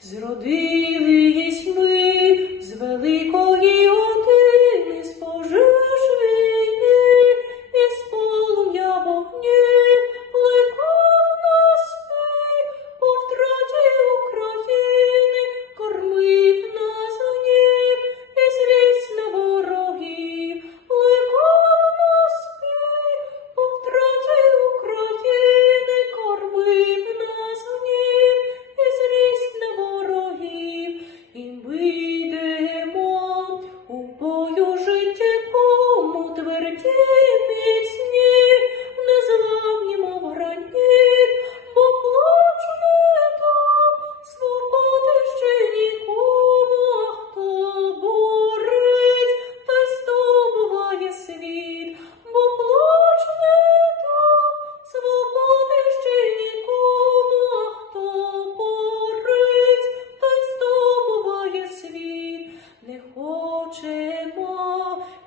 зродили.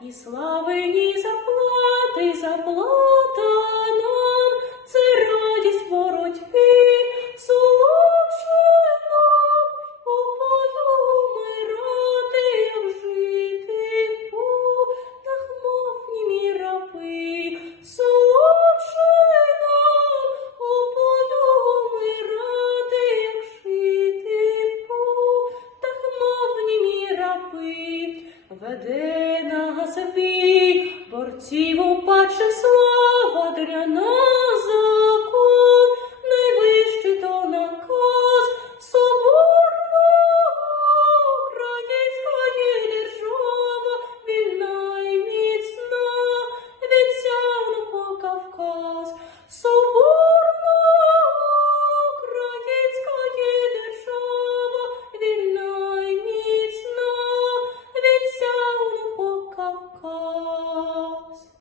І славені заплати, заплата нам, це радість боротьби, солодше нам, у бою вмирати, жити в подах мов рапи, солодше нам, у бою вмирати, жити в подах мов мій рапи, веде творців упаче слава.